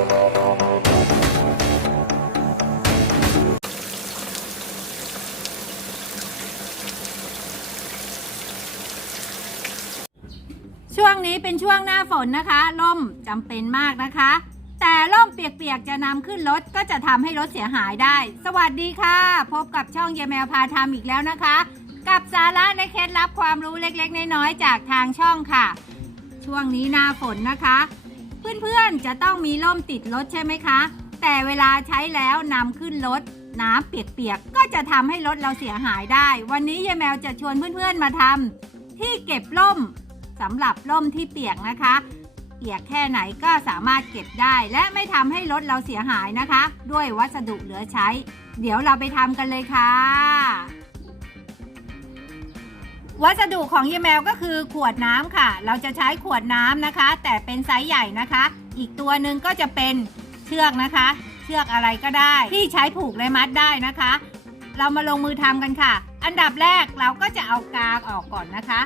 ช่วงนี้เป็นช่วงหน้าฝนนะคะล่มจำเป็นมากนะคะ แต่ล่มเปียกๆจะนำขึ้นรถก็จะทำให้รถเสียหายได้ สวัสดีค่ะ พบกับช่องเยแมวพาทามอีกแล้วนะคะ กับสาระและเคล็ดลับความรู้เล็กๆ น้อยๆจากทางช่องค่ะ ช่วงนี้หน้าฝนนะคะ เพื่อนๆ จะต้องมีร่มติดรถใช่ไหมคะ แต่เวลาใช้แล้วนำขึ้นรถน้ำเปียกๆ ก็จะทำให้รถเราเสียหายได้ วันนี้ยายแมวจะชวนเพื่อนๆ มาทำที่เก็บร่มสำหรับร่มที่เปียกนะคะ เปียกแค่ไหนก็สามารถเก็บได้ และไม่ทำให้รถเราเสียหายนะคะ ด้วยวัสดุเหลือใช้ เดี๋ยวเราไปทำกันเลยค่ะ วัสดุของยายแมวก็คือขวดน้ำค่ะ เราจะใช้ขวดน้ำนะคะ แต่เป็นไซส์ใหญ่นะคะ อีกตัวหนึ่งก็จะเป็นเชือกนะคะ เชือกอะไรก็ได้ที่ใช้ผูกและมัดได้นะคะ เรามาลงมือทำกันค่ะ อันดับแรกเราก็จะเอากางออกก่อนนะคะ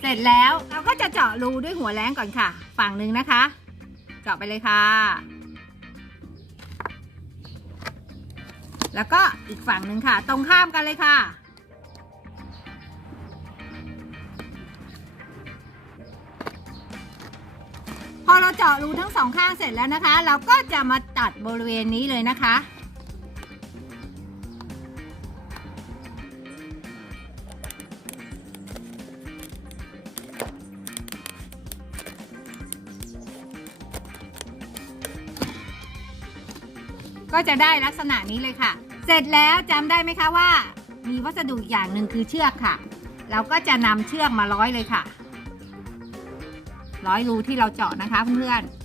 เสร็จแล้วเราก็จะเจาะรูด้วยหัวแรงก่อนค่ะ ฝั่งหนึ่งนะคะ เจาะไปเลยค่ะ แล้วก็อีกฝั่งหนึ่งค่ะ ตรงข้ามกันเลยค่ะ พอเราเจาะรูทั้งสองข้างเสร็จแล้วนะคะ เราก็จะมาตัดบริเวณนี้เลยนะคะ ก็จะได้ลักษณะนี้เลยค่ะ เสร็จแล้วจำได้ไหมคะว่า มีวัสดุอย่างหนึ่งคือเชือกค่ะ เราก็จะนำเชือกมาร้อยเลยค่ะ ร้อยรูที่เราเจาะนะคะเพื่อนๆ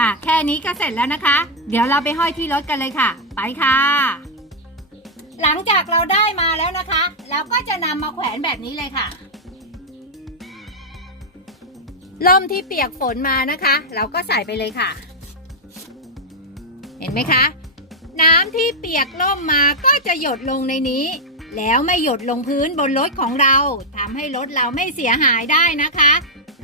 ค่ะ แค่นี้ก็เสร็จแล้วนะคะ เดี๋ยวเราไปห้อยที่รถกันเลยค่ะ ไปค่ะ หลังจากเราได้มาแล้วนะคะ เราก็จะนำมาแขวนแบบนี้เลยค่ะล่มที่เปียกฝนมานะคะ เราก็ใส่ไปเลยค่ะ เห็นไหมคะ น้ำที่เปียกล่มมาก็จะหยดลงในนี้ แล้วไม่หยดลงพื้นบนรถของเราทำให้รถเราไม่เสียหายได้นะคะ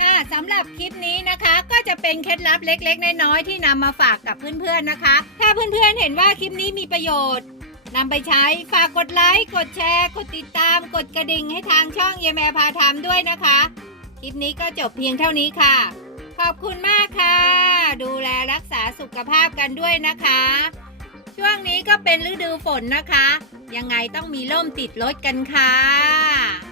ค่ะสำหรับคลิปนี้นะคะ ก็จะเป็นเคล็ดลับเล็กๆ น้อยๆที่นำมาฝากกับเพื่อนๆนะคะ ถ้าเพื่อนๆเห็นว่าคลิปนี้มีประโยชน์นำไปใช้ฝากกดไลค์ กดแชร์ กดติดตาม กดกระดิ่งให้ทางช่องเยแมพาทำด้วยนะคะ คลิปนี้ก็จบเพียงเท่านี้ค่ะ ขอบคุณมากค่ะ ดูแลรักษาสุขภาพกันด้วยนะคะ ช่วงนี้ก็เป็นฤดูฝนนะคะ ยังไงต้องมีร่มติดรถกันค่ะ